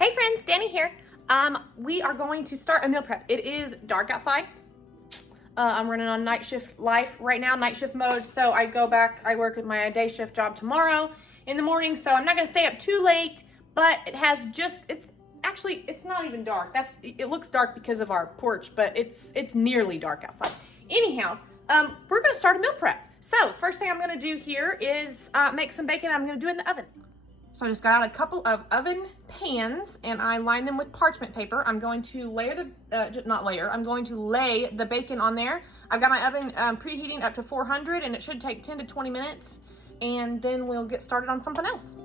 Hey friends, Danny here. We are going to start a meal prep. It is dark outside. I'm running on night shift life right now, night shift mode. So I work at my day shift job tomorrow in the morning. So I'm not gonna stay up too late, but it's not even dark. It looks dark because of our porch, but it's nearly dark outside. Anyhow, we're gonna start a meal prep. So first thing I'm gonna do here is make some bacon. I'm gonna do it in the oven. So I just got out a couple of oven pans and I lined them with parchment paper. I'm going to I'm going to lay the bacon on there. I've got my oven preheating up to 400 and it should take 10 to 20 minutes and then we'll get started on something else.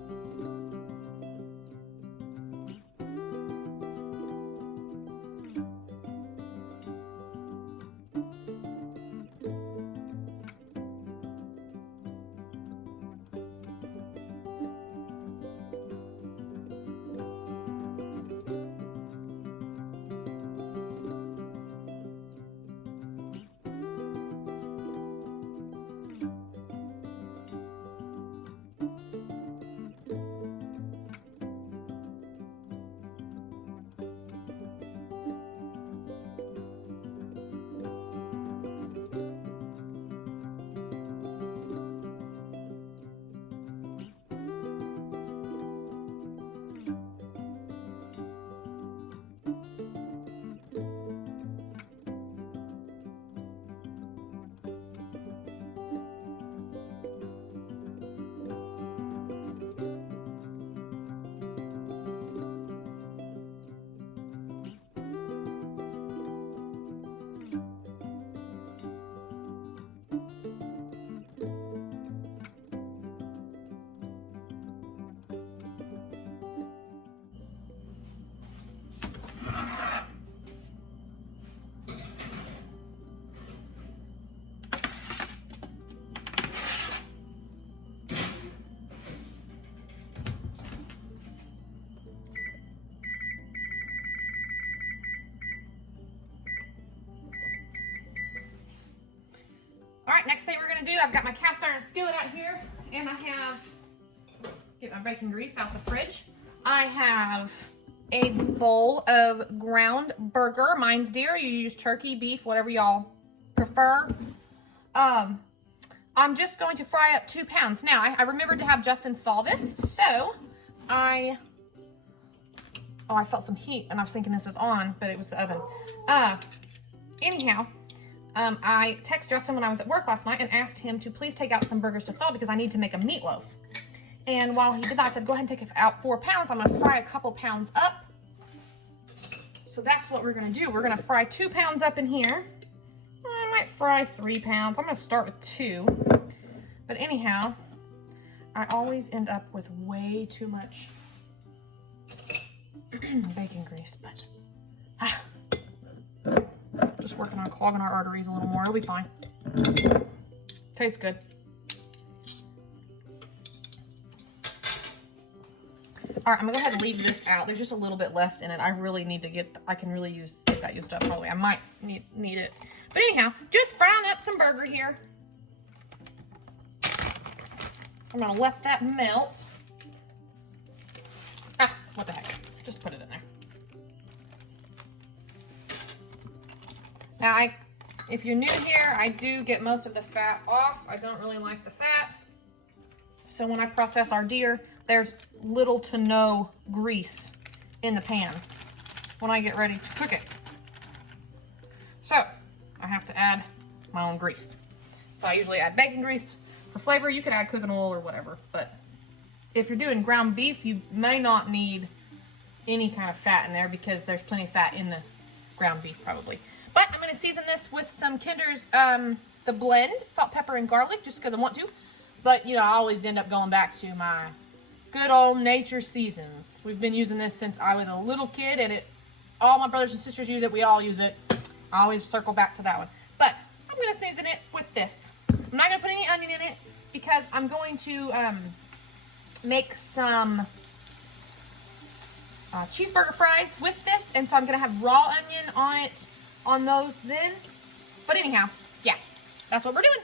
All right, next thing we're gonna do, I've got my cast iron skillet out here and get my bacon grease out the fridge. I have a bowl of ground burger. Mine's deer, you use turkey, beef, whatever y'all prefer. I'm just going to fry up 2 pounds. Now, I remembered to have Justin thaw this, so I felt some heat and I was thinking this is on, but it was the oven. Anyhow, I texted Justin when I was at work last night and asked him to please take out some burgers to thaw because I need to make a meatloaf. And while he did that, I said, go ahead and take out 4 pounds. I'm gonna fry a couple pounds up. So that's what we're gonna do. We're gonna fry 2 pounds up in here. I might fry 3 pounds. I'm gonna start with 2. But anyhow, I always end up with way too much bacon grease, but just working on clogging our arteries a little more. It'll be fine. Tastes good. All right, I'm gonna go ahead and leave this out. There's just a little bit left in it. I really need to get that used up probably. I might need it. But anyhow, just frying up some burger here. I'm gonna let that melt. What the heck? Just put it in there. Now, if you're new here, I do get most of the fat off. I don't really like the fat. So when I process our deer, there's little to no grease in the pan when I get ready to cook it. So I have to add my own grease. So I usually add bacon grease for flavor. You could add cooking oil or whatever, but if you're doing ground beef, you may not need any kind of fat in there because there's plenty of fat in the ground beef probably. But I'm gonna season this with some Kinder's, the blend, salt, pepper, and garlic, just because I want to. But, you know, I always end up going back to my good old nature seasons. We've been using this since I was a little kid, and all my brothers and sisters use it. We all use it. I always circle back to that one. But I'm gonna season it with this. I'm not gonna put any onion in it because I'm going to make some cheeseburger fries with this, and so I'm gonna have raw onion on those then. But anyhow, yeah, that's what we're doing.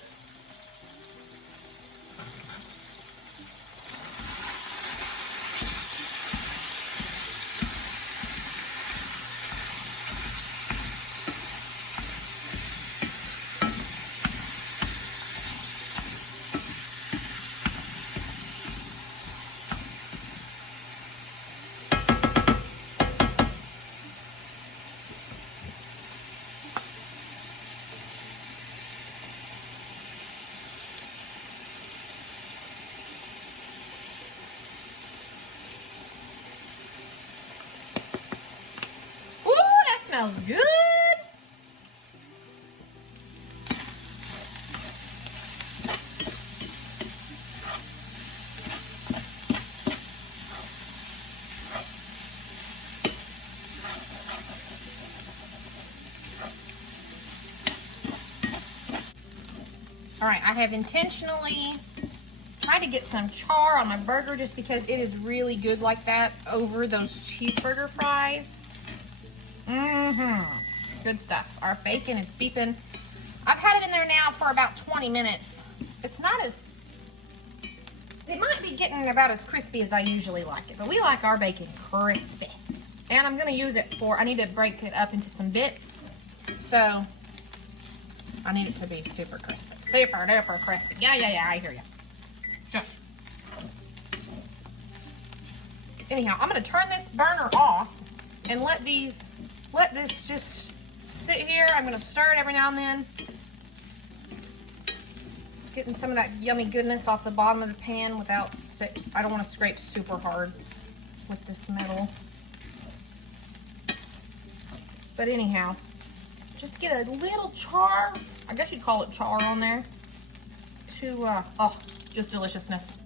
smells good. All right, I have intentionally tried to get some char on my burger just because it is really good like that over those cheeseburger fries. Good stuff. Our bacon is beeping. I've had it in there now for about 20 minutes. It's not as, it might be getting about as crispy as I usually like it, but we like our bacon crispy. And I'm gonna use it for, I need to break it up into some bits. So I need it to be super crispy. Super duper crispy. Yeah, I hear you. Just. Anyhow, I'm gonna turn this burner off and let this just sit here. I'm gonna stir it every now and then. Getting some of that yummy goodness off the bottom of the pan without, I don't want to scrape super hard with this metal. But anyhow, just get a little char, I guess you'd call it char on there, to, oh, just deliciousness.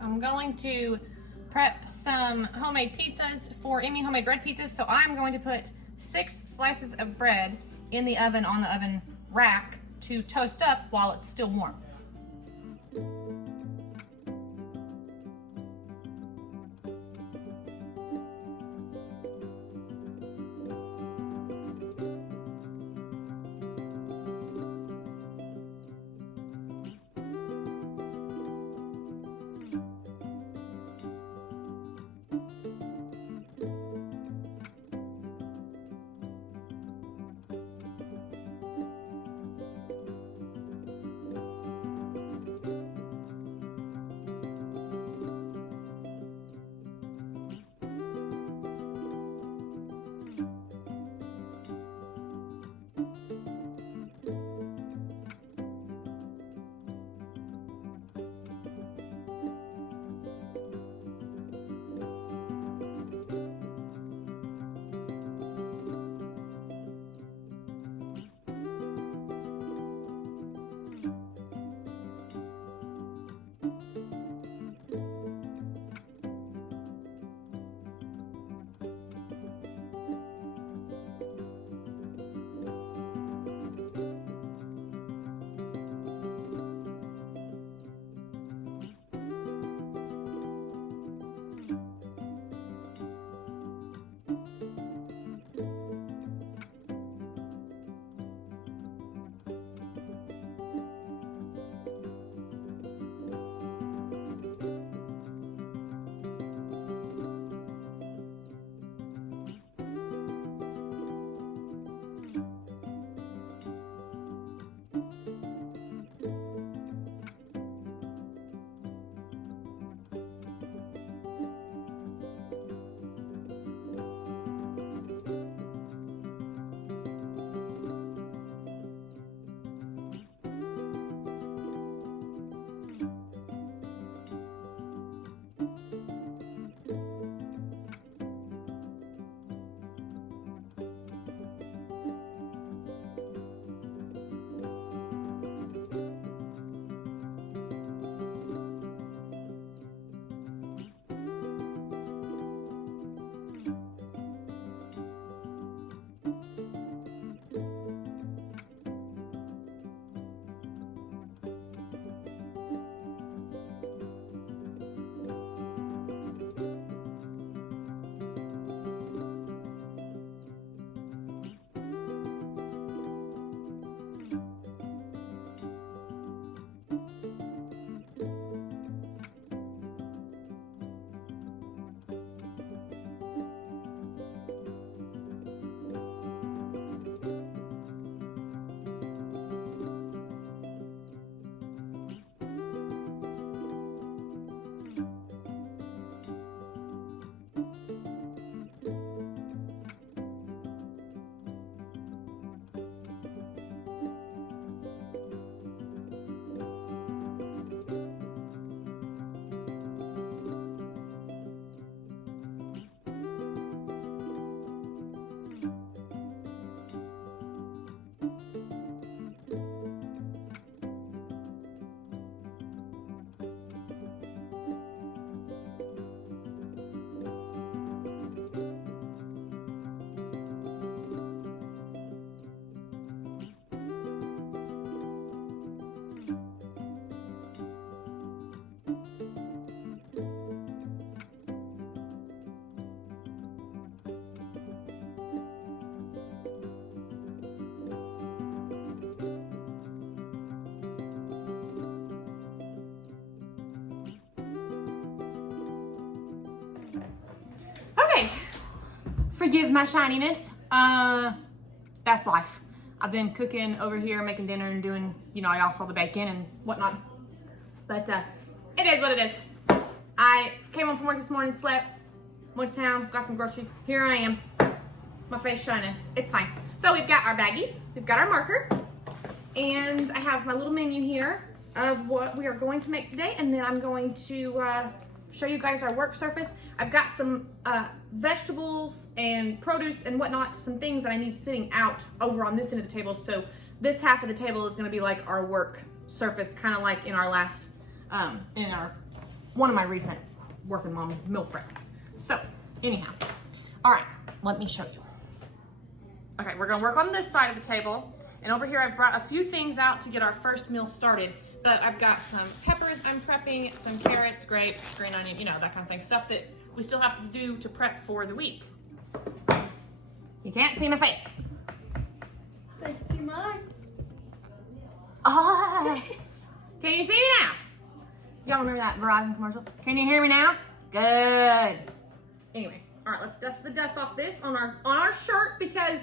I'm going to prep some homemade pizzas for Emmy homemade bread pizzas. So I'm going to put 6 slices of bread in the oven on the oven rack to toast up while it's still warm. Okay, forgive my shininess. That's life. I've been cooking over here, making dinner and doing, you know, y'all saw the bacon and whatnot. But it is what it is. I came home from work this morning, slept, went to town, got some groceries. Here I am, my face shining. It's fine. So we've got our baggies, we've got our marker, and I have my little menu here of what we are going to make today, and then I'm going to show you guys our work surface. I've got some vegetables and produce and whatnot, some things that I need sitting out over on this end of the table. So this half of the table is gonna be like our work surface, kind of like in our last, one of my recent working mom meal prep. So anyhow, all right, let me show you. Okay, we're gonna work on this side of the table. And over here, I've brought a few things out to get our first meal started. But I've got some peppers I'm prepping, some carrots, grapes, green onion, you know, that kind of thing. Stuff that we still have to do to prep for the week. You can't see my face. I can see mine. Ah. Can you see me now? Y'all remember that Verizon commercial? Can you hear me now? Good. Anyway, all right, let's dust the dust off this on our shirt because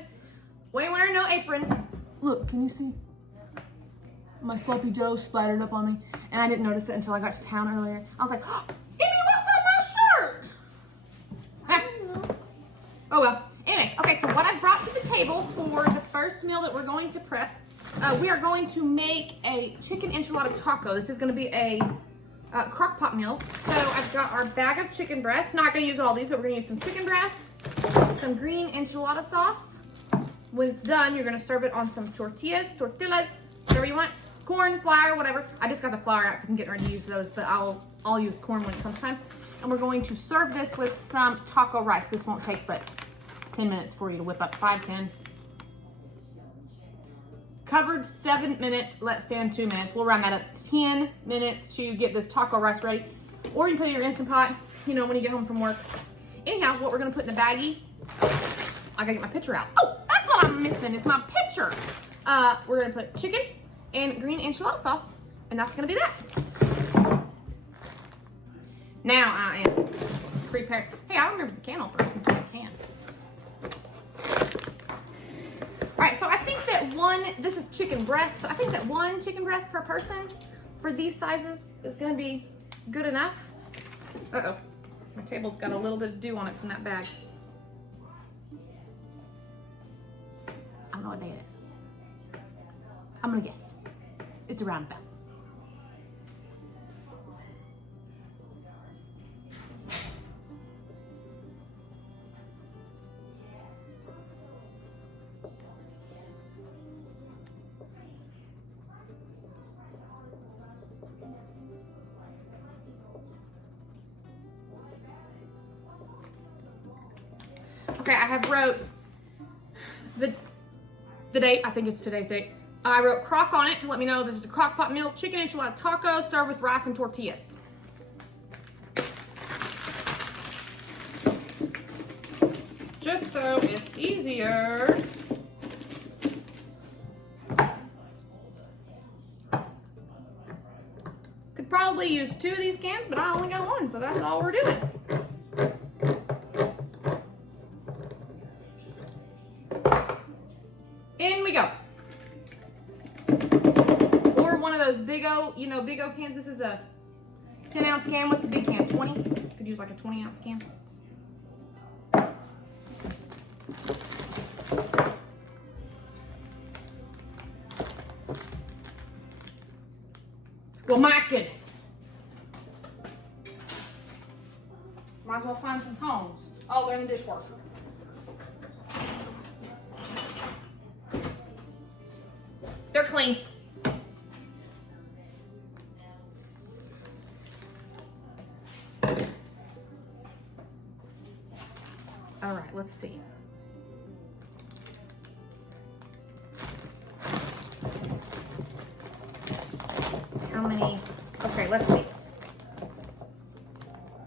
we ain't wearing no apron. Look, can you see? My sloppy Joe splattered up on me, and I didn't notice it until I got to town earlier. I was like, oh, Amy, what's on my shirt? Oh well. Anyway, okay, so what I've brought to the table for the first meal that we're going to prep, we are going to make a chicken enchilada taco. This is going to be a crock-pot meal. So I've got our bag of chicken breast. Not going to use all these, but we're going to use some chicken breast, some green enchilada sauce. When it's done, you're going to serve it on some tortillas, whatever you want. Corn, flour, whatever. I just got the flour out because I'm getting ready to use those, but I'll use corn when it comes time. And we're going to serve this with some taco rice. This won't take but 10 minutes for you to whip up, 5, 10. Covered 7 minutes, let stand 2 minutes. We'll round that up to 10 minutes to get this taco rice ready. Or you can put it in your Instant Pot, you know, when you get home from work. Anyhow, what we're gonna put in the baggie, I gotta get my pitcher out. Oh, that's what I'm missing, is my pitcher. We're gonna put chicken and green enchilada sauce, and that's gonna be that. Now I am prepared. Hey, I remember the can opener since I can. All right, so I think that this is chicken breast, so I think that 1 chicken breast per person for these sizes is gonna be good enough. Uh-oh, my table's got a little bit of dew on it from that bag. I don't know what day it is. I'm gonna guess. It's around about. Okay, I have wrote the date. I think it's today's date. I wrote crock on it to let me know this is a crock pot meal, chicken enchilada taco served with rice and tortillas. Just so it's easier. Could probably use 2 of these cans, but I only got 1, so that's all we're doing. In we go. Or one of those big O, you know, big O cans. This is a 10-ounce can. What's the big can? 20? Could use like a 20-ounce can. Well, my goodness. Might as well find some tongs. Oh, they're in the dishwasher. They're clean. All right, let's see. How many? Okay, let's see.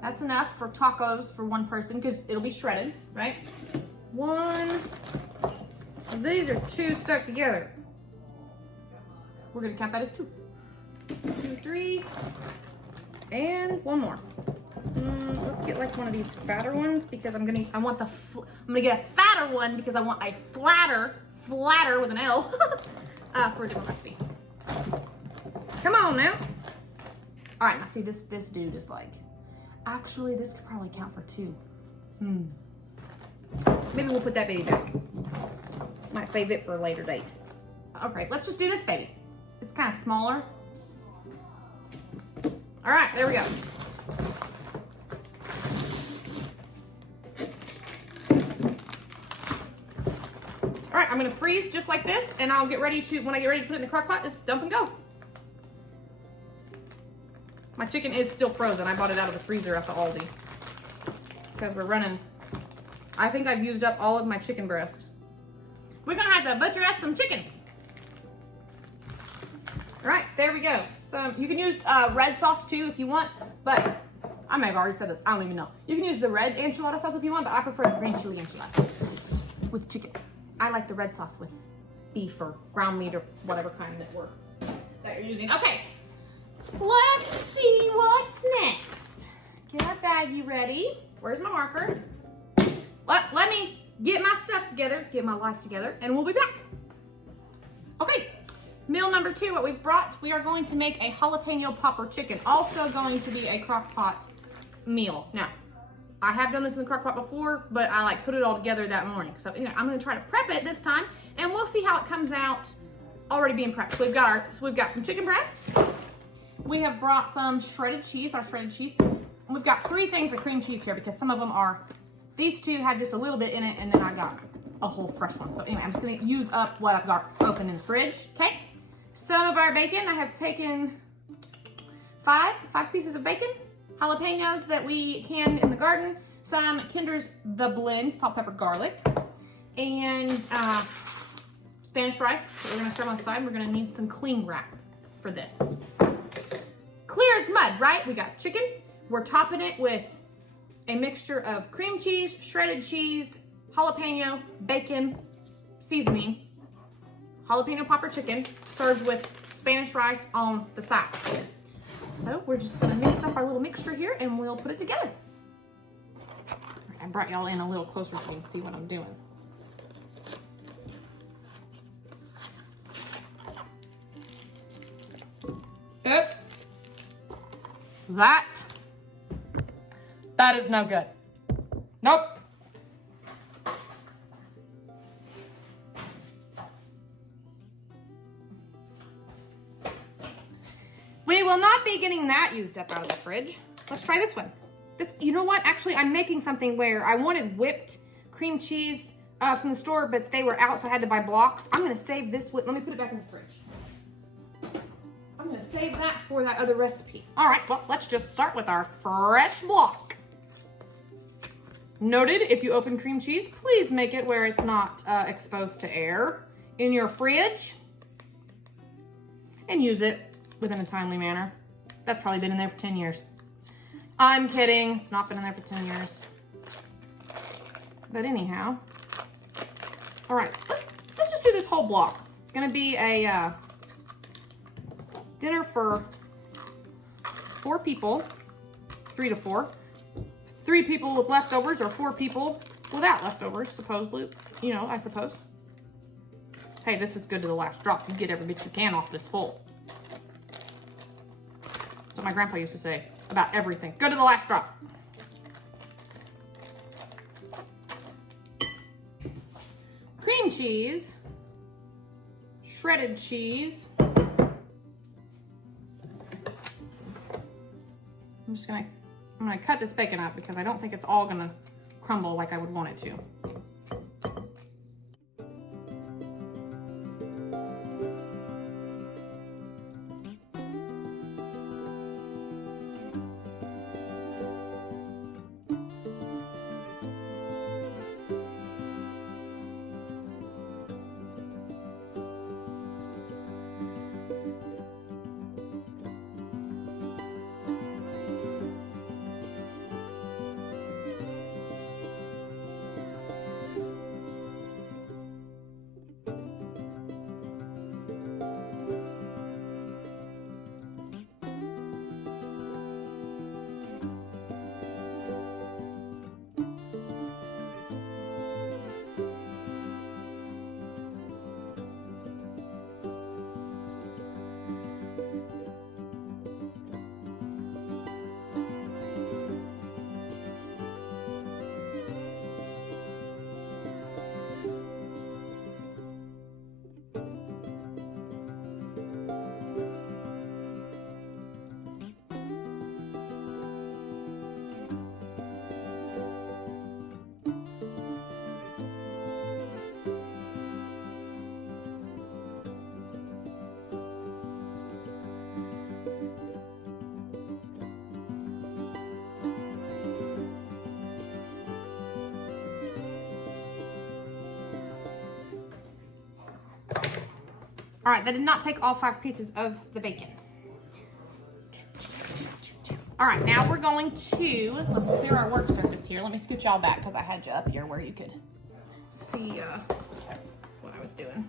That's enough for tacos for 1 person because it'll be shredded, right? 1. These are 2 stuck together. We're gonna count that as 2. 2, 3, and 1 more. Let's get like one of these fatter ones because I'm gonna get a fatter one because I want a flatter with an L for a different recipe. Come on now. All right, now see this dude is like, actually this could probably count for 2. Maybe we'll put that baby back. Might save it for a later date. Okay, let's just do this baby. It's kind of smaller. All right, there we go. All right, I'm gonna freeze just like this, and I'll get ready to, when I get ready to put it in the crock pot, just dump and go. My chicken is still frozen. I bought it out of the freezer at the Aldi. Because we're running, I think I've used up all of my chicken breast. We're gonna have to butcher us some chickens. All right, there we go. So you can use red sauce too if you want, but I may have already said this, I don't even know. You can use the red enchilada sauce if you want, but I prefer the green chili enchilada sauce with chicken. I like the red sauce with beef or ground meat or whatever kind that you're using. Okay, let's see what's next. Get our baggie ready. Where's my marker? Let me get my stuff together, get my life together, and we'll be back. Okay, meal number 2, what we've brought, we are going to make a jalapeno popper chicken. Also going to be a crock pot meal. Now, I have done this in the crock pot before, but I like put it all together that morning. So anyway, I'm gonna try to prep it this time, and we'll see how it comes out already being prepped. So we've got some chicken breast. We have brought some shredded cheese, our shredded cheese. And we've got 3 things of cream cheese here because some of them are, these 2 had just a little bit in it, and then I got a whole fresh one. So anyway, I'm just gonna use up what I've got open in the fridge, okay? Some of our bacon, I have taken 5 pieces of bacon, jalapenos that we canned in the garden, some Kinder's The Blend, salt, pepper, garlic, and Spanish rice that we're gonna serve on the side. We're gonna need some cling wrap for this. Clear as mud, right? We got chicken. We're topping it with a mixture of cream cheese, shredded cheese, jalapeno, bacon, seasoning, jalapeno popper chicken, served with Spanish rice on the side. So we're just gonna mix up our little mixture here and we'll put it together. All right, I brought y'all in a little closer so you can see what I'm doing. Yep. That is no good. Nope. We will not be getting that used up out of the fridge. Let's try this one. You know what? Actually, I'm making something where I wanted whipped cream cheese from the store, but they were out, so I had to buy blocks. I'm gonna save this. Let me put it back in the fridge. I'm gonna save that for that other recipe. All right, well, let's just start with our fresh block. Noted, if you open cream cheese, please make it where it's not exposed to air in your fridge. And use it within a timely manner. That's probably been in there for 10 years. I'm kidding, it's not been in there for 10 years. But anyhow, all right, let's just do this whole block. It's gonna be a dinner for 4 people, 3 to 4. 3 people with leftovers or 4 people without leftovers, supposedly, you know, I suppose. Hey, this is good to the last drop. You get every bit you can off this full. That's what my grandpa used to say about everything. Go to the last drop. Cream cheese, shredded cheese. I'm gonna cut this bacon up because I don't think it's all gonna crumble like I would want it to. All right, that did not take all 5 pieces of the bacon. All right, now we're going to, let's clear our work surface here. Let me scoot y'all back because I had you up here where you could see what I was doing.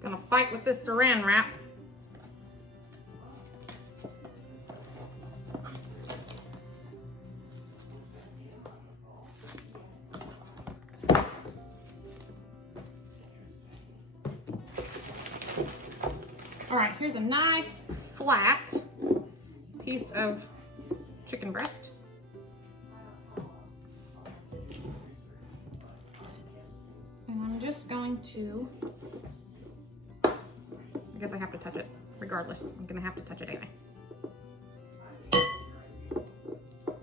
Gonna fight with this saran wrap. All right, here's a nice flat piece of chicken breast. And I'm just going to, I guess I have to touch it regardless. I'm gonna have to touch it anyway.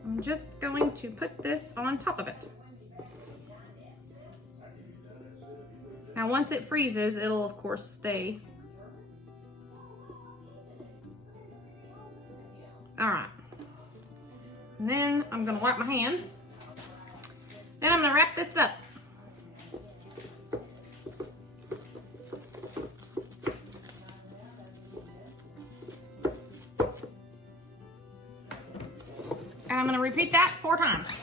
I'm just going to put this on top of it. Now once it freezes, it'll of course stay. All right, and then I'm gonna wipe my hands. Then I'm gonna wrap this up. And I'm gonna repeat that 4 times.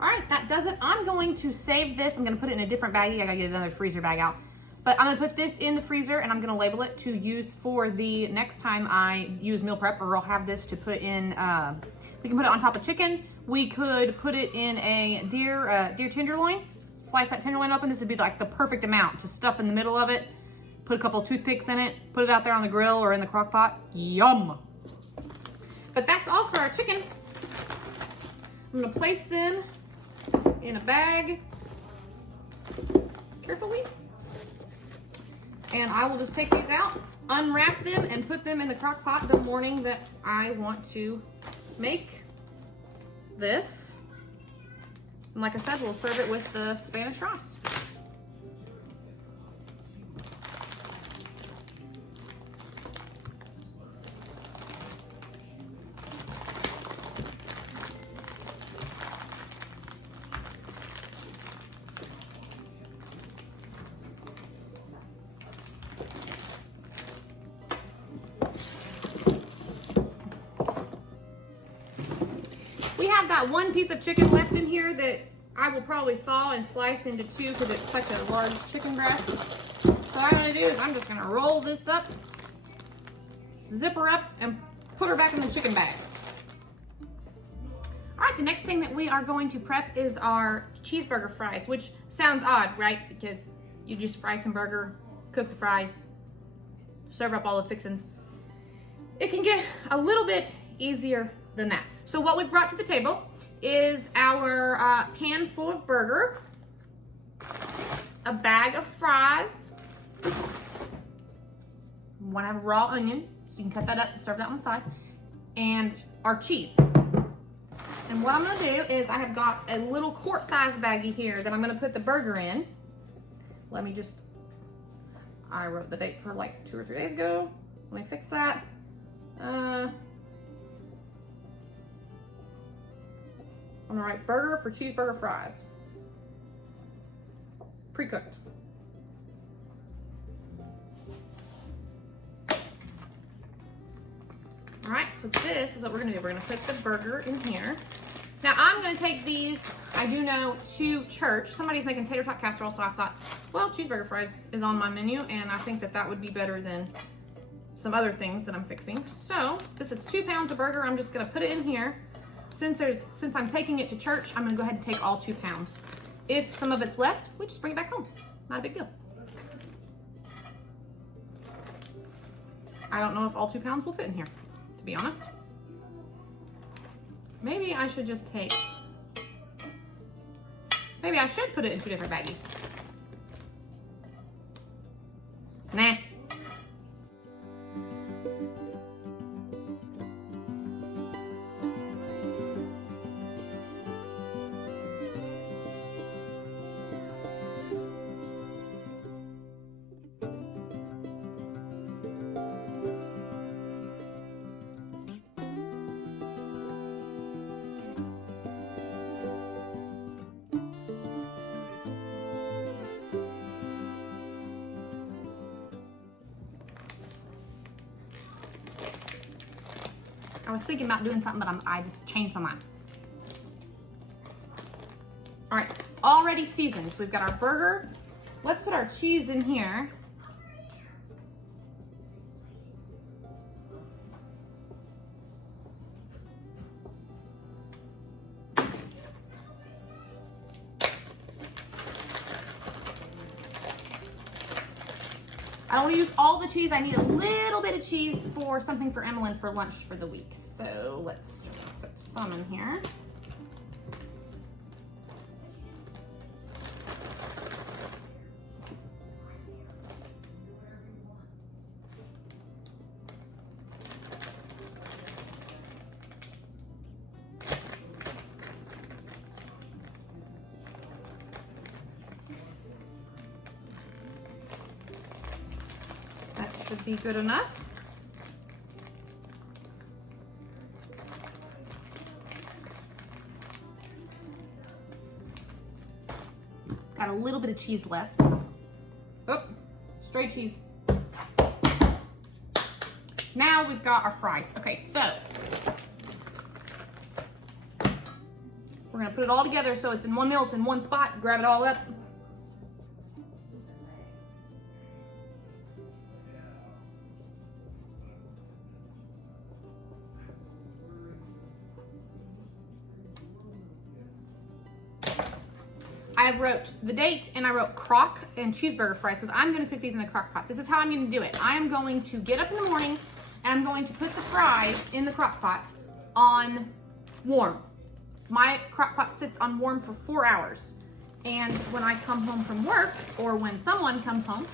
All right, that does it. I'm going to save this. I'm gonna put it in a different baggie. I gotta get another freezer bag out. But I'm gonna put this in the freezer and I'm gonna label it to use for the next time I use meal prep, or I'll have this to put in, we can put it on top of chicken. We could put it in a deer tenderloin, slice that tenderloin open. This would be like the perfect amount to stuff in the middle of it, put a couple toothpicks in it, put it out there on the grill or in the crock pot. Yum. But that's all for our chicken. I'm gonna place them in a bag carefully, and I will just take these out, unwrap them, and put them in the crock pot the morning that I want to make this. And like I said, we'll serve it with the Spanish rice. We have got 1 piece of chicken left in here that I will probably thaw and slice into 2 because it's such a large chicken breast. So what I'm gonna do is I'm just gonna roll this up, zip her up, and put her back in the chicken bag. All right, the next thing that we are going to prep is our cheeseburger fries, which sounds odd, right? Because you just fry some burger, cook the fries, serve up all the fixins. It can get a little bit easier than that. So what we've brought to the table is our pan full of burger, a bag of fries, want to have a raw onion, so you can cut that up and serve that on the side, and our cheese. And what I'm gonna do is I have got a little quart-sized baggie here that I'm gonna put the burger in. Let me just, I wrote the date for like 2 or 3 days ago. Let me fix that. I'm gonna write burger for cheeseburger fries. Pre-cooked. All right, so this is what we're gonna do. We're gonna put the burger in here. Now I'm gonna take these, I do know, to church. Somebody's making tater tot casserole, so I thought, well, cheeseburger fries is on my menu, and I think that that would be better than some other things that I'm fixing. So this is 2 pounds of burger. I'm just gonna put it in here. Since I'm taking it to church, I'm gonna go ahead and take all 2 pounds. If some of it's left, we just bring it back home. Not a big deal. I don't know if all 2 pounds will fit in here, to be honest. Maybe I should just take, maybe I should put it in 2 different baggies. Nah. I was thinking about doing something, but I just changed my mind. All right, already seasoned. So we've got our burger. Let's put our cheese in here. I don't want to use all the cheese. I need a little bit of cheese for something for Emmeline for lunch for the week. So let's just put some in here. Should be good enough. Got a little bit of cheese left. Oh, stray cheese. Now we've got our fries. Okay, so we're gonna put it all together so it's in one meal, it's in one spot. Grab it all up. I wrote the date and I wrote crock and cheeseburger fries because I'm going to cook these in the crock pot. This is how I'm going to do it. I am going to get up in the morning and I'm going to put the fries in the crock pot on warm. My crock pot sits on warm for 4 hours. And when I come home from work or when someone comes home,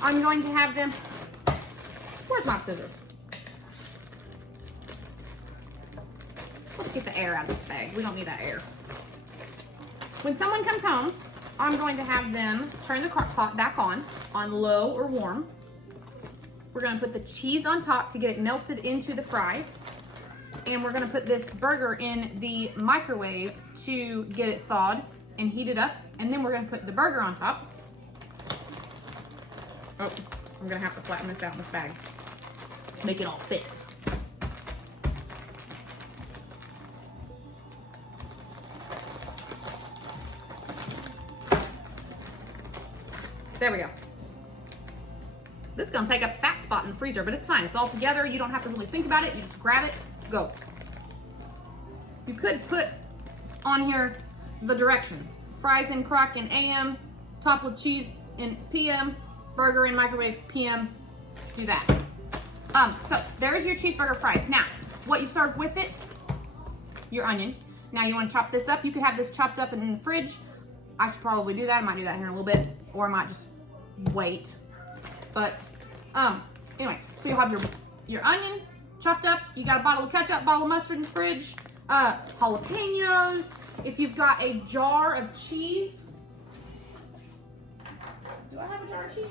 I'm going to have them, where's my scissors? Let's get the air out of this bag. We don't need that air. When someone comes home, I'm going to have them turn the crock pot back on low or warm. We're gonna put the cheese on top to get it melted into the fries. And we're gonna put this burger in the microwave to get it thawed and heat it up. And then we're gonna put the burger on top. Oh, I'm gonna have to flatten this out in this bag. Make it all fit. There we go. This is gonna take up a fat spot in the freezer, but it's fine. It's all together. You don't have to really think about it. You just grab it, go. You could put on here the directions. Fries in crock in AM, topped with cheese in PM, burger in microwave PM. Do that. So there's your cheeseburger fries. Now, what you serve with it, your onion. Now you wanna chop this up. You could have this chopped up in the fridge. I should probably do that. I might do that here in a little bit, or I might just wait. But anyway, so you'll have your onion chopped up. You got a bottle of ketchup, bottle of mustard in the fridge, jalapeños. If you've got a jar of cheese, do I have a jar of cheese?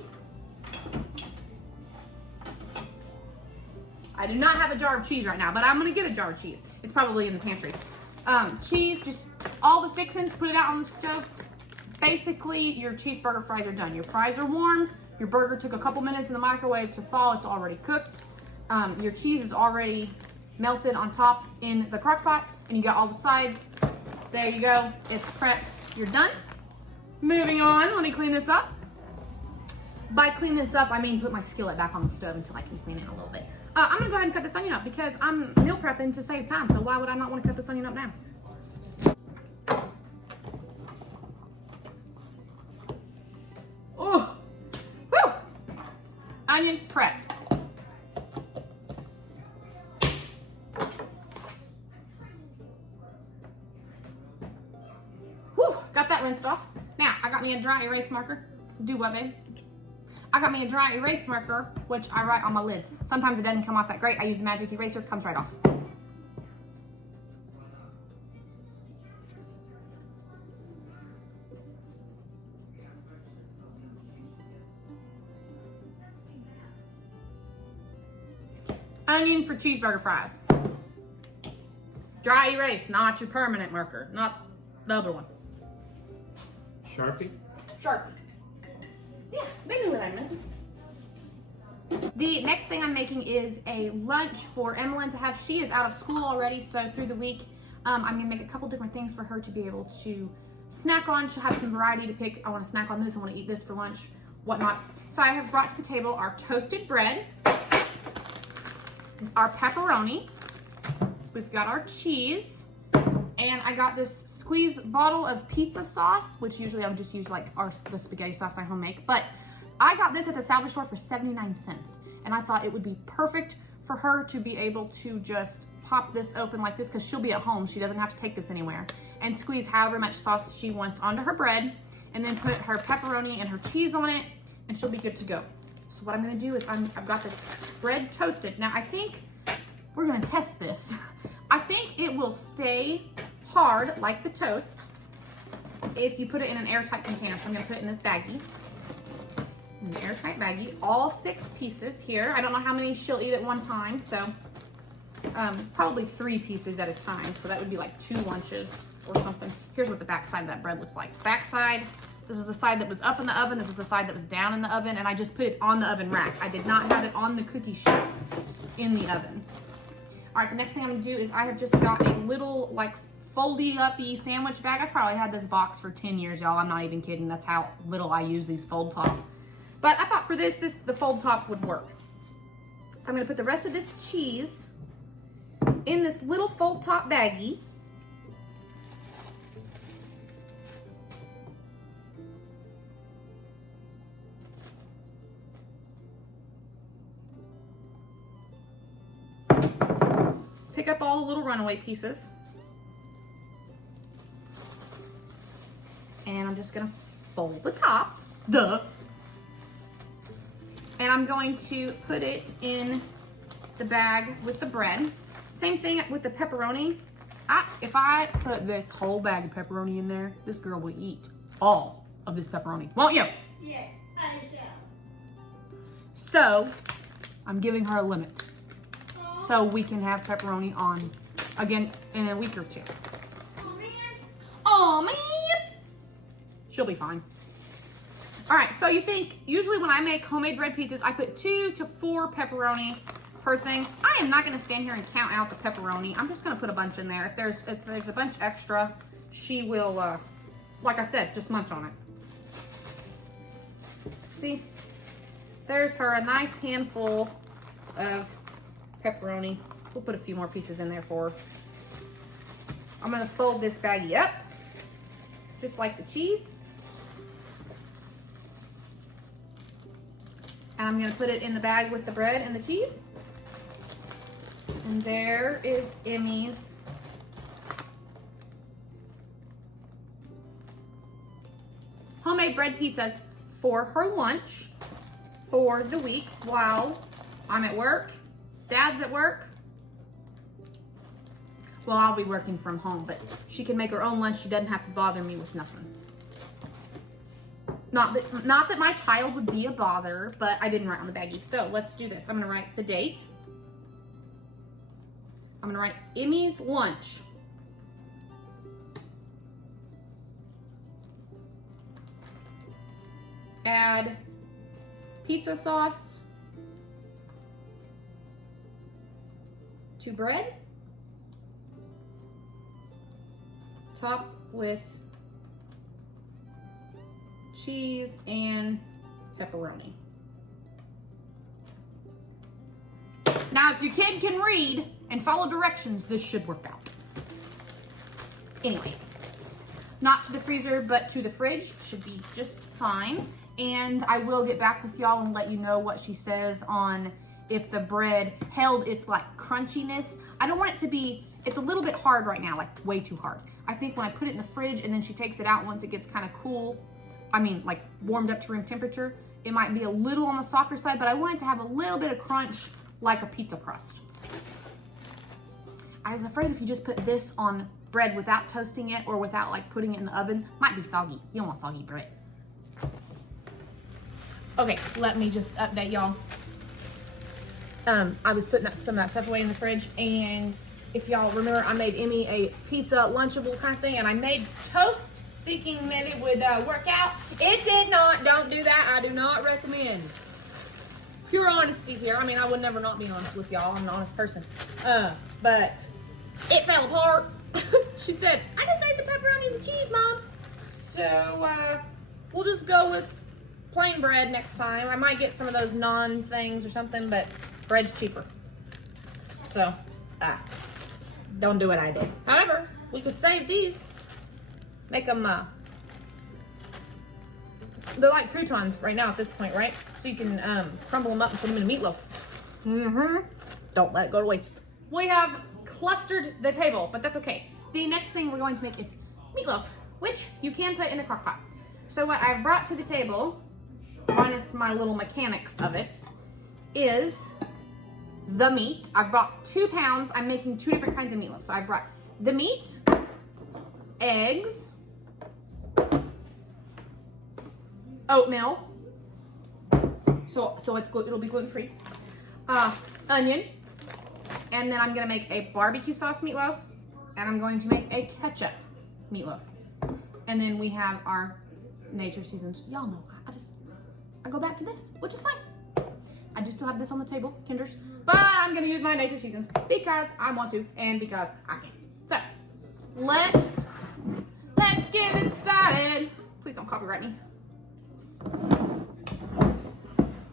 I do not have a jar of cheese right now, but I'm gonna get a jar of cheese. It's probably in the pantry. Cheese, just all the fixings, put it out on the stove. Basically, your cheeseburger fries are done. Your fries are warm. Your burger took a couple minutes in the microwave to thaw. It's already cooked. Your cheese is already melted on top in the crock pot, and you got all the sides. There you go. It's prepped. You're done. Moving on. Let me clean this up. by clean this up, I mean put my skillet back on the stove until I can clean it a little bit. I'm gonna go ahead and cut this onion up because I'm meal prepping to save time. So why would I not want to cut this onion up now? Oh, woo! Onion prepped. Whew, got that rinsed off. Now, I got me a dry erase marker. Do what, babe? I got me a dry erase marker, which I write on my lids. Sometimes it doesn't come off that great. I use a magic eraser, it comes right off. Onion for cheeseburger fries. Dry erase, not your permanent marker, not the other one. Sharpie? Sharpie. Yeah, they knew what I meant. The next thing I'm making is a lunch for Emmeline to have. She is out of school already, so through the week, I'm gonna make a couple different things for her to be able to snack on. She'll have some variety to pick. I wanna snack on this, I wanna eat this for lunch, whatnot. So I have brought to the table our toasted bread, our pepperoni, we've got our cheese, and I got this squeeze bottle of pizza sauce, which usually I would just use like the spaghetti sauce I home make, but I got this at the Salvage store for 79 cents, and I thought it would be perfect for her to be able to just pop this open like this because she'll be at home. She doesn't have to take this anywhere, and squeeze however much sauce she wants onto her bread, and then put her pepperoni and her cheese on it, and she'll be good to go. So what I'm gonna do is I've got the bread toasted. Now I think we're gonna test this. I think it will stay hard like the toast if you put it in an airtight container. So I'm gonna put it in this baggie, in the airtight baggie, all 6 pieces here. I don't know how many she'll eat at one time, so probably 3 pieces at a time. So that would be like 2 lunches or something. Here's what the back side of that bread looks like. Back side, this is the side that was up in the oven. This is the side that was down in the oven, and I just put it on the oven rack. I did not have it on the cookie sheet in the oven. All right, the next thing I'm gonna do is I have just got a little like foldy-uppy sandwich bag. I've probably had this box for 10 years, y'all. I'm not even kidding. That's how little I use these fold top. But I thought for this the fold top would work. So I'm gonna put the rest of this cheese in this little fold top baggie. Pick up all the little runaway pieces. And I'm just gonna fold the top. Duh. And I'm going to put it in the bag with the bread. Same thing with the pepperoni. If I put this whole bag of pepperoni in there, this girl will eat all of this pepperoni. Won't you? Yes, I shall. So, I'm giving her a limit. So we can have pepperoni on again in a week or 2. Oh man. Oh man! She'll be fine. All right, so you think, usually when I make homemade bread pizzas, I put 2 to 4 pepperoni per thing. I am not gonna stand here and count out the pepperoni. I'm just gonna put a bunch in there. If there's a bunch extra, she will, like I said, just munch on it. See? There's her, a nice handful of pepperoni. We'll put a few more pieces in there for her. I'm gonna fold this baggie up, just like the cheese. And I'm gonna put it in the bag with the bread and the cheese. And there is Emmy's homemade bread pizzas for her lunch for the week while I'm at work. Dad's at work. Well, I'll be working from home, but she can make her own lunch. She doesn't have to bother me with nothing. Not that my child would be a bother, but I didn't write on the baggie. So let's do this. I'm gonna write the date. I'm gonna write Emmy's lunch. Add pizza sauce to bread. Top with cheese and pepperoni. Now, if your kid can read and follow directions, this should work out. Anyways, not to the freezer, but to the fridge. Should be just fine. And I will get back with y'all and let you know what she says on if the bread held its like crunchiness. I don't want it to be, it's a little bit hard right now, like way too hard. I think when I put it in the fridge and then she takes it out once it gets kind of cool, I mean like warmed up to room temperature, it might be a little on the softer side, but I want it to have a little bit of crunch like a pizza crust. I was afraid if you just put this on bread without toasting it or without like putting it in the oven, might be soggy. You don't want soggy bread. Okay, let me just update y'all. I was putting some of that stuff away in the fridge, and if y'all remember, I made Emmy a pizza Lunchable kind of thing, and I made toast thinking that it would work out. It did not. Don't do that. I do not recommend. Pure honesty here. I mean, I would never not be honest with y'all. I'm an honest person. But it fell apart. She said, I just ate the pepperoni and the cheese, Mom. So, we'll just go with plain bread next time. I might get some of those non things or something, but bread's cheaper. So, don't do what I did. However, we could save these. Make them, they're like croutons right now at this point, right? So you can crumble them up and put them in a meatloaf. Don't let it go to waste. We have clustered the table, but that's okay. The next thing we're going to make is meatloaf, which you can put in the crock pot. So what I've brought to the table, minus my little mechanics of it, is the meat. I've brought 2 pounds. I'm making 2 different kinds of meatloaf. So I brought the meat, eggs, oatmeal, so it'll be gluten-free, onion, and then I'm gonna make a barbecue sauce meatloaf, and I'm going to make a ketchup meatloaf. And then we have our nature seasons. Y'all know, I go back to this, which is fine. I do still have this on the table, Kinders, but I'm gonna use my nature seasons because I want to and because I can. So, let's get it started. Please don't copyright me.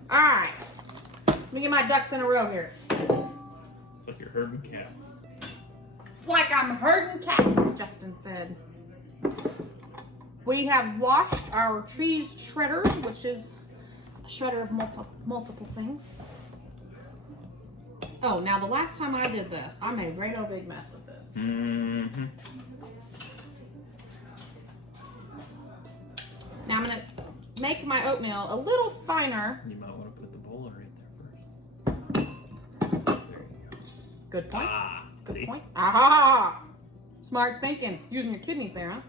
All right, let me get my ducks in a row here. It's like you're herding cats. It's like I'm herding cats, Justin said. We have washed our cheese shredder, which is a shredder of multiple things. Oh, now the last time I did this, I made a great old big mess with this. Mm-hmm. Now I'm gonna make my oatmeal a little finer. You might want to put the bowl right there first. There you go. Good point. Good See? point. Aha! Smart thinking. Using your kidneys there, huh?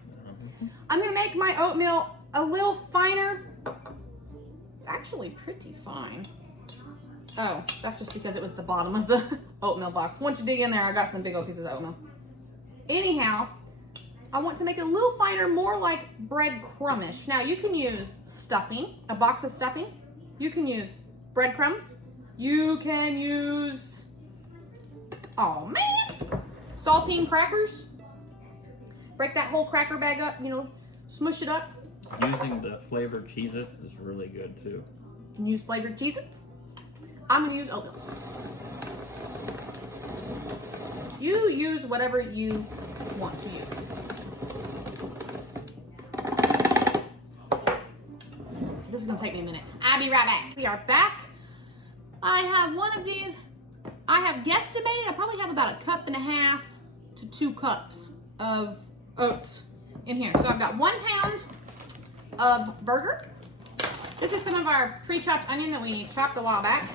I'm gonna make my oatmeal a little finer. It's actually pretty fine. Oh, that's just because it was the bottom of the oatmeal box. Once you dig in there, I got some big old pieces of oatmeal. Anyhow, I want to make it a little finer, more like breadcrumbish. Now, you can use stuffing, a box of stuffing. You can use breadcrumbs. You can use, oh man, saltine crackers. Break that whole cracker bag up, smush it up. Using the flavored Cheez-Its is really good too. You can use flavored Cheez-Its. I'm gonna use oatmeal. You use whatever you want to use. This is gonna take me a minute. I'll be right back. We are back. I have one of these. I have guesstimated I probably have about 1.5 to 2 cups of oats in here. So I've got 1 pound of burger. This is some of our pre-chopped onion that we chopped a while back.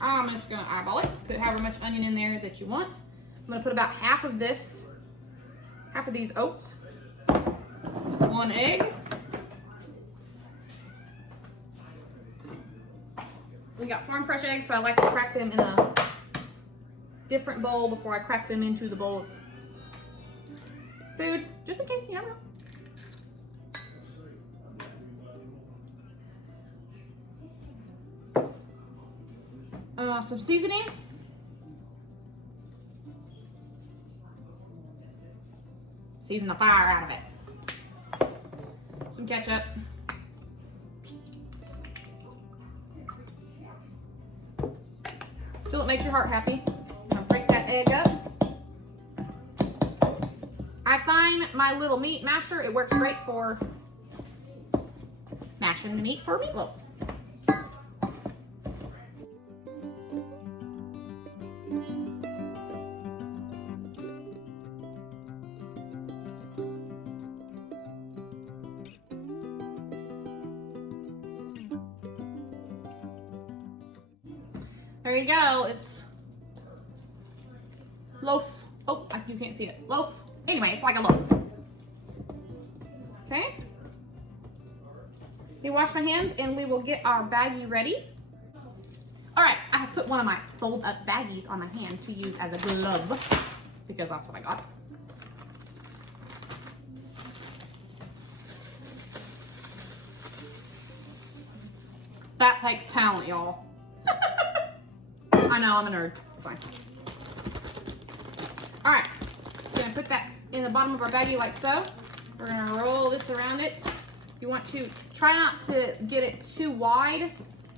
I'm just gonna eyeball it. Put however much onion in there that you want. I'm gonna put about half of these oats. 1 egg. We got farm fresh eggs, so I like to crack them in a different bowl before I crack them into the bowl of food, just in case you never know. Some seasoning. Season the fire out of it. Some ketchup. till it makes your heart happy. I'm gonna break that egg up. I find my little meat masher, it works great for mashing the meat for meatloaf. There you go, it's loaf. Oh, you can't see it. Loaf. Anyway, it's like a loaf. Okay. Let me wash my hands and we will get our baggie ready. All right, I have put one of my fold up baggies on my hand to use as a glove because that's what I got. That takes talent, y'all. I know, I'm a nerd. It's fine. All right, we're gonna put that in the bottom of our baggie like so. We're gonna roll this around it. You want to try not to get it too wide.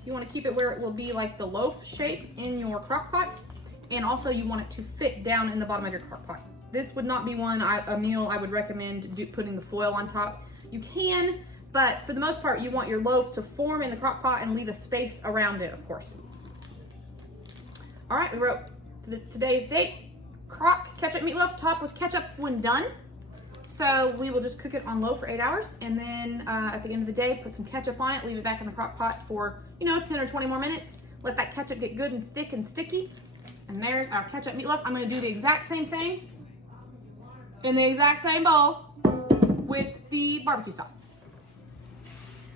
You want to keep it where it will be like the loaf shape in your crock pot. And also you want it to fit down in the bottom of your crock pot. This would not be a meal I would recommend putting the foil on top. You can, but for the most part, you want your loaf to form in the crock pot and leave a space around it, of course. All right, we wrote today's date. Crock ketchup meatloaf topped with ketchup when done. So we will just cook it on low for 8 hours, and then at the end of the day, put some ketchup on it, leave it back in the crock pot for, 10 or 20 more minutes. Let that ketchup get good and thick and sticky. And there's our ketchup meatloaf. I'm gonna do the exact same thing in the exact same bowl with the barbecue sauce.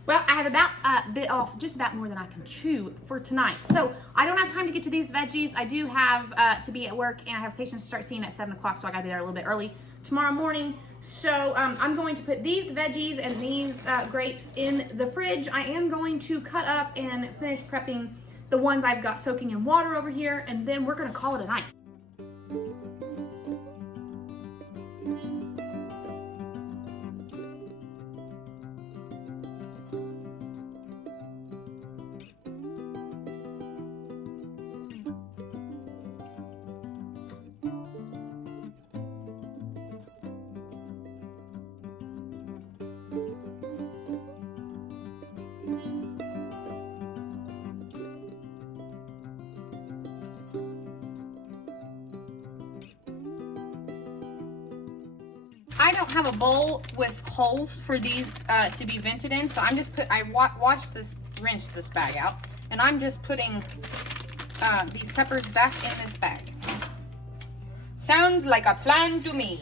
Well, I have about a bit off, just about more than I can chew for tonight. So I don't have time to get to these veggies. I do have to be at work, and I have patients to start seeing at 7 o'clock, so I gotta be there a little bit early tomorrow morning. So I'm going to put these veggies and these grapes in the fridge. I am going to cut up and finish prepping the ones I've got soaking in water over here, and then we're gonna call it a night. I don't have a bowl with holes for these to be vented in, so I'm just rinsed this bag out, and I'm just putting these peppers back in this bag. Sounds like a plan to me.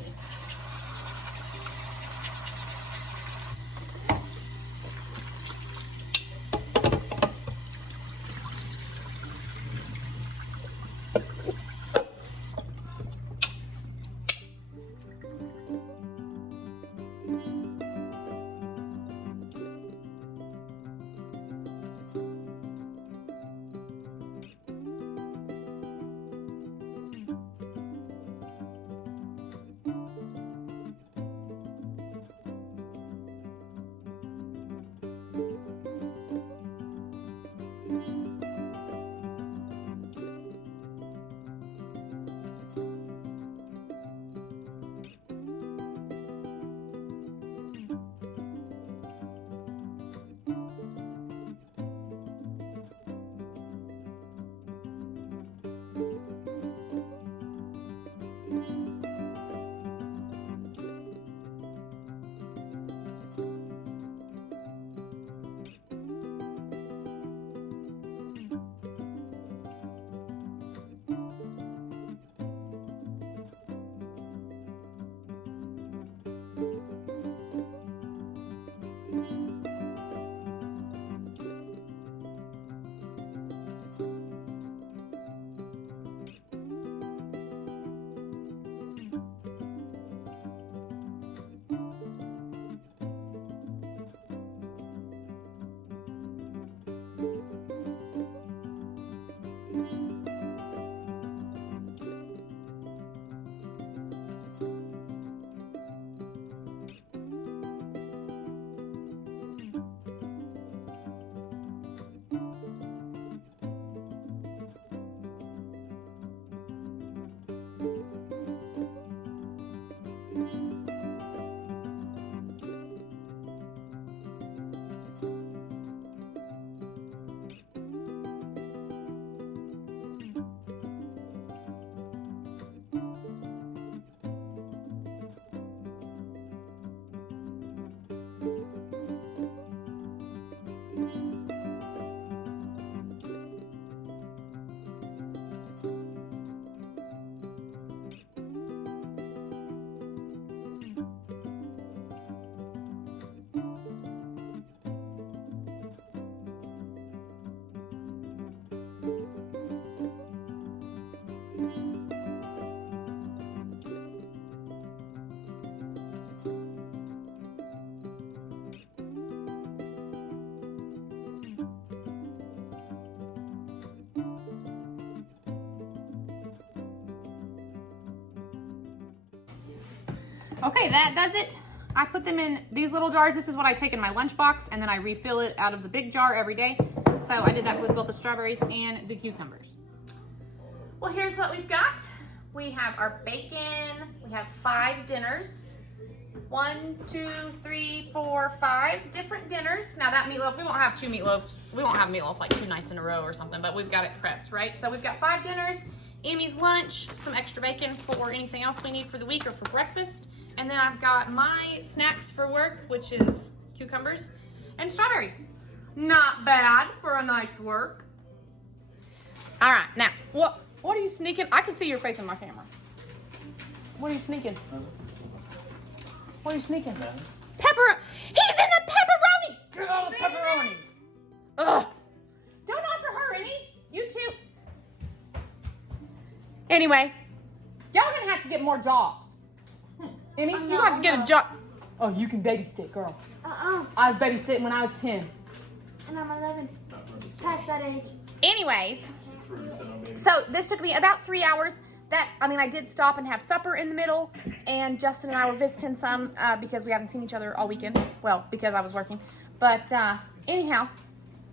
Okay, that does it. I put them in these little jars. This is what I take in my lunchbox, and then I refill it out of the big jar every day. So I did that with both the strawberries and the cucumbers. Well, here's what we've got. We have our bacon. We have 5 dinners. 1, 2, 3, 4, 5 different dinners. Now that meatloaf, we won't have 2 meatloafs. We won't have meatloaf like 2 nights in a row or something, but we've got it prepped, right? So we've got 5 dinners, Amy's lunch, some extra bacon for anything else we need for the week or for breakfast. And then I've got my snacks for work, which is cucumbers and strawberries. Not bad for a night's work. All right, now, what are you sneaking? I can see your face in my camera. What are you sneaking? What are you sneaking? Pepperoni. He's in the pepperoni. Get out of the pepperoni. Ugh. Don't offer her any. You too. Anyway, y'all gonna have to get more jobs. Emmy, you have to get a job. Oh, you can babysit, girl. I was babysitting when I was 10. And I'm 11. Past that age. Anyways, so this took me about 3 hours. I did stop and have supper in the middle, and Justin and I were visiting some because we haven't seen each other all weekend. Well, because I was working. But anyhow,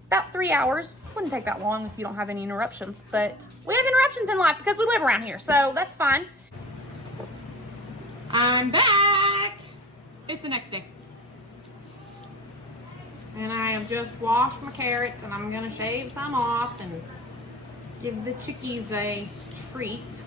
about 3 hours. Wouldn't take that long if you don't have any interruptions. But we have interruptions in life because we live around here, so that's fine. I'm back. It's the next day. And I have just washed my carrots, and I'm gonna shave some off and give the chickies a treat.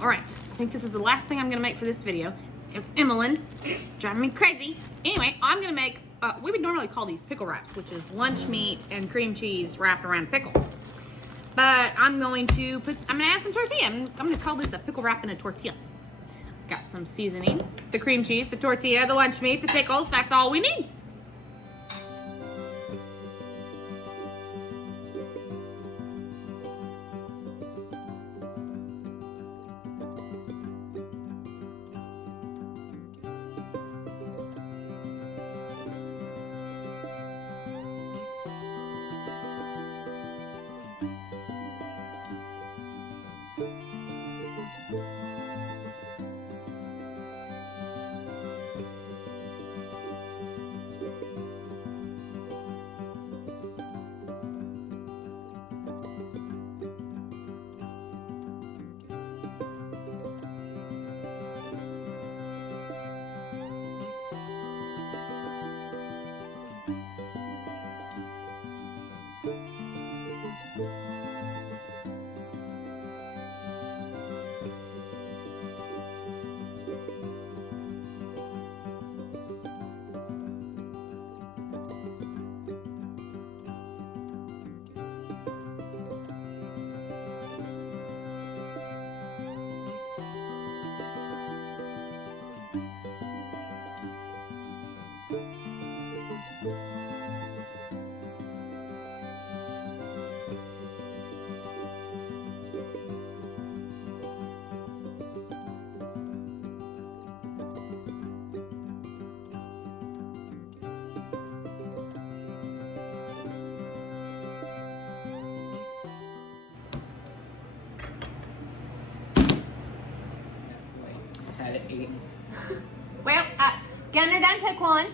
All right, I think this is the last thing I'm gonna make for this video. It's Emmeline, driving me crazy. Anyway, I'm gonna make, we would normally call these pickle wraps, which is lunch meat and cream cheese wrapped around a pickle. But I'm gonna add some tortilla. I'm gonna call this a pickle wrap in a tortilla. Got some seasoning, the cream cheese, the tortilla, the lunch meat, the pickles, that's all we need. Had it eaten. Well, Gunner done cook one,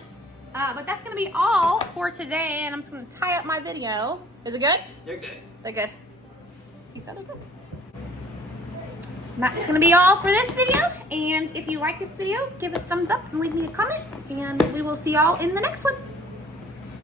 but that's gonna be all for today, and I'm just gonna tie up my video. Is it good? They're good. They're good. He said it good. That's gonna be all for this video, and if you like this video, give it a thumbs up and leave me a comment, and we will see y'all in the next one.